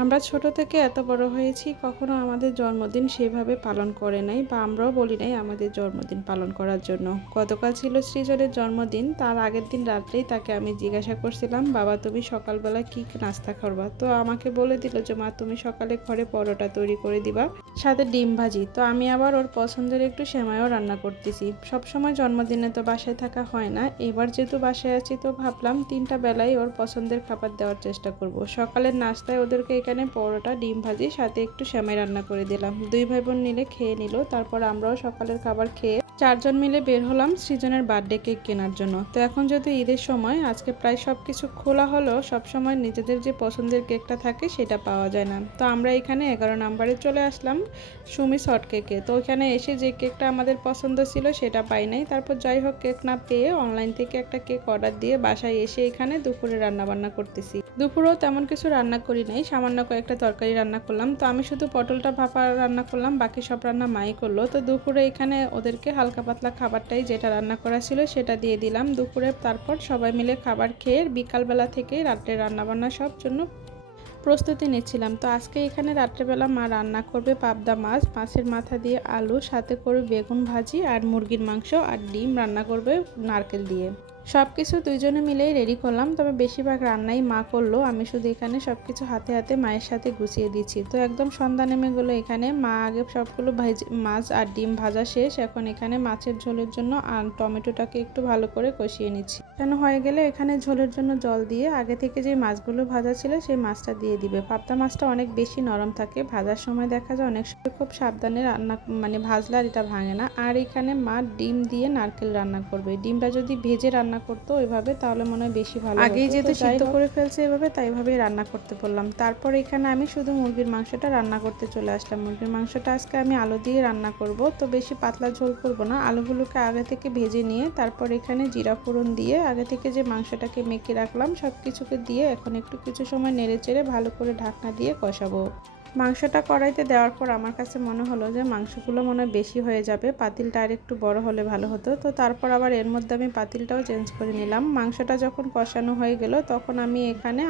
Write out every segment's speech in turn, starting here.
আমরা ছোট থেকে এত বড় হয়েছি, কখনো আমাদের জন্মদিন সেভাবে পালন করে নাই বা আমরাও বলি নাই আমাদের জন্মদিন পালন করার জন্য। গতকাল ছিল সৃজনের জন্মদিন। তার আগের দিন রাত্রেই তাকে আমি জিজ্ঞাসা করছিলাম, বাবা তুমি সকালবেলা কি নাস্তা করবা? তো আমাকে বলে দিল যে মা তুমি সকালে ঘরে পরোটা তৈরি করে দিবা, সাথে ডিম ভাজি। তো আমি আবার ওর পছন্দের একটু সেমাইও রান্না করতেছি। সবসময় জন্মদিনে তো বাসায় থাকা হয় না, এবার যেহেতু বাসায় আছি তো ভাবলাম 3টা বেলায় ওর পছন্দের খাবার দেওয়ার চেষ্টা করব। সকালের নাস্তায় ওদেরকে এখানে পরোটা, ডিম ভাজি, সাথে একটু সেমাই রান্না করে দিলাম। 2 ভাই বোন মিলে খেয়ে নিল। তারপর আমরাও সকালের খাবার খেয়ে 4জন মিলে বের হলাম সৃজনের বার্থডে কেক কেনার জন্য। তো এখন যেহেতু ঈদের সময়, আজকে প্রায় সব কিছু খোলা হলেও সবসময় নিজেদের যে পছন্দের কেকটা থাকে সেটা পাওয়া যায় না। তো আমরা এখানে 11 নম্বরে চলে আসলাম সুমি শর্ট কেকে। তো ওইখানে এসে যে কেকটা আমাদের পছন্দ ছিল সেটা পাই নাই। তারপর যাই হোক কেক না পেয়ে অনলাইন থেকে একটা কেক অর্ডার দিয়ে বাসায় এসে এখানে দুপুরে রান্না বান্না করতেছি। দুপুরেও তেমন কিছু রান্না করি নাই, সামান্য কয়েকটা তরকারি রান্না করলাম। তো আমি শুধু পটলটা ভাপা রান্না করলাম, বাকি সব রান্না মাই করলো। তো দুপুরে এখানে ওদেরকে হালকা পাতলা খাবারটাই যেটা রান্না করা ছিল সেটা দিয়ে দিলাম দুপুরে। তারপর সবাই মিলে খাবার খেয়ে বিকালবেলা থেকে রাত্রে রান্নাবান্না সব জন্য প্রস্তুতি নিচ্ছিলাম। তো আজকে এখানে রাত্রেবেলা মা রান্না করবে পাবদা মাছ, মাছের মাথা দিয়ে আলু, সাথে করে বেগুন ভাজি আর মুরগির মাংস আর ডিম রান্না করবে নারকেল দিয়ে। সব কিছু দুইজনে মিলেই রেডি করলাম, তবে বেশিরভাগ রান্নাই মা করলো, আমি শুধু এখানে সব কিছু হাতে হাতে মায়ের সাথে গুছিয়ে দিচ্ছি। তো একদম সন্ধ্যা নেমে গেলো। এখানে মা আগে সবগুলো মাছ আর ডিম ভাজা শেষ। এখন এখানে মাছের ঝোলের জন্য আর টমেটোটাকে একটু ভালো করে কষিয়ে নিচ্ছি। কেন হয়ে গেলে এখানে ঝোলের জন্য জল দিয়ে আগে থেকে যে মাছগুলো ভাজা ছিল সেই মাছটা দিয়ে দিবে। পাবদা মাছটা অনেক বেশি নরম থাকে, ভাজার সময় দেখা যায় অনেক সময় খুব সাবধানে রান্না ভাজলে আর এটা ভাঙে না। আর এখানে মা ডিম দিয়ে নারকেল রান্না করবে। ডিমটা যদি ভেজে রান্না করতো ওইভাবে তাহলে মনে হয় বেশি ভালো হতো। আগেই যেহেতু সিদ্ধ করে ফেলছে এভাবে, তাই এভাবেই রান্না করতে বললাম। তারপর এখানে আমি শুধু মুরগির মাংসটা রান্না করতে চলে আসলাম। মুরগির মাংসটা আজকে আমি আলু দিয়ে রান্না করব। তো বেশি পাতলা ঝোল করব না, আলুগুলোকে আগে থেকে ভেজে নিয়ে তারপর এখানে জিরা ফোড়ন দিয়ে আগে থেকে যে মাংসটাকে মেখে রাখলাম সব কিছুকে দিয়ে এখন একটু কিছু সময় নেড়ে চেড়ে ভালো করে ঢাকনা দিয়ে কষাবো। মাংসটা কড়াইতে দেওয়ার পর আমার কাছে মনে হলো যে মাংসগুলো মনে হয় বেশি হয়ে যাবে, পাতিলটা আর একটু বড় হলে ভালো হতো। তো তারপর আবার এর মধ্যে আমি পাতিলটাও চেঞ্জ করে নিলাম। মাংসটা যখন কষানো হয়ে গেল তখন আমি এখানে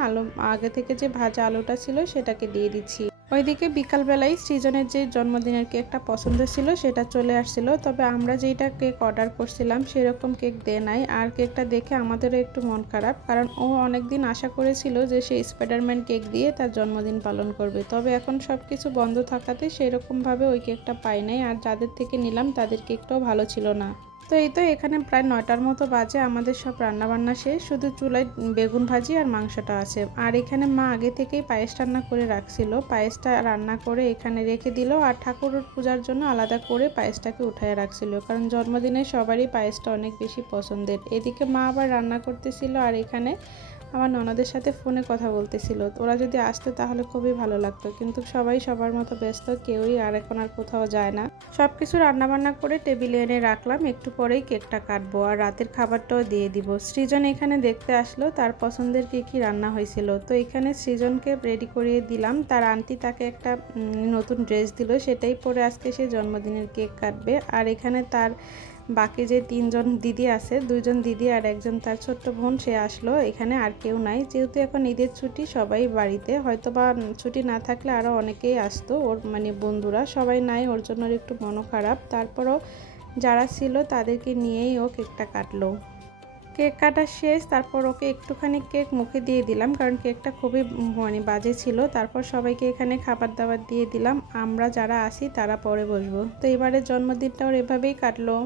আগে থেকে যে ভাজা আলুটা ছিল সেটাকে দিয়ে দিচ্ছি। ওইদিকে বিকালবেলায় সৃজনের যে জন্মদিনের কেকটা পছন্দ ছিল সেটা চলে আসছিল, তবে আমরা যেইটা কেক অর্ডার করছিলাম সেরকম কেক দেয় নাই। আর কেকটা দেখে আমাদেরও একটু মন খারাপ, কারণ ও অনেকদিন আশা করেছিল যে সে স্পাইডারম্যান কেক দিয়ে তার জন্মদিন পালন করবে। তবে এখন সব কিছু বন্ধ থাকাতে সেরকমভাবে ওই কেকটা পাই নাই, আর যাদের থেকে নিলাম তাদের কেকটাও ভালো ছিল না। তো এই তো এখানে প্রায় 9টার মতো বাজে, আমাদের সব রান্নাবান্না শেষ, শুধু চুলায় বেগুন ভাজি আর মাংসটা আছে। আর এখানে মা আগে থেকেই পায়েস রান্না করে রাখছিল, পায়েসটা রান্না করে এখানে রেখে দিল। আর ঠাকুরের পূজার জন্য আলাদা করে পায়েসটাকে উঠায় রাখছিল, কারণ জন্মদিনে সবারই পায়েসটা অনেক বেশি পছন্দের। এদিকে মা আবার রান্না করতেছিল আর এখানে আমার ননদের সাথে ফোনে কথা বলতেছিল। ওরা যদি আসতো তাহলে খুবই ভালো লাগতো, কিন্তু সবাই সবার মতো ব্যস্ত, কেউই আর এখন আর কোথাও যায় না। সব কিছু রান্নাবান্না করে টেবিলে এনে রাখলাম, একটু পরেই কেকটা কাটবো আর রাতের খাবারটাও দিয়ে দিব। সৃজন এখানে দেখতে আসলো, তার পছন্দের কি রান্না হয়েছিল। তো এখানে সৃজনকে রেডি করিয়ে দিলাম, তার আন্টি তাকে একটা নতুন ড্রেস দিল, সেটাই পরে আজকে সে জন্মদিনের কেক কাটবে। আর এখানে তার বাকি যে 3জন দিদি আছে, 2জন দিদি আর একজন তার ছোট্ট বোন, সে আসলো। এখানে আর কেউ নাই, যেহেতু এখন ঈদের ছুটি সবাই বাড়িতে, হয়তো বা ছুটি না থাকলে আরও অনেকেই আসতো ওর বন্ধুরা, সবাই নাই, ওর জন্য একটু মনও খারাপ। তারপরও যারা ছিল তাদেরকে নিয়েই ও কেকটা কাটলো। কেক কাটা শেষ, তারপর ওকে একটুখানি কেক মুখে দিয়ে দিলাম, কারণ কেকটা খুবই বাজে ছিল। তারপর সবাইকে এখানে খাবার দাবার দিয়ে দিলাম, আমরা যারা আসি তারা পরে বসবো। তো এবারের জন্মদিনটা ওর এভাবেই কাটলো।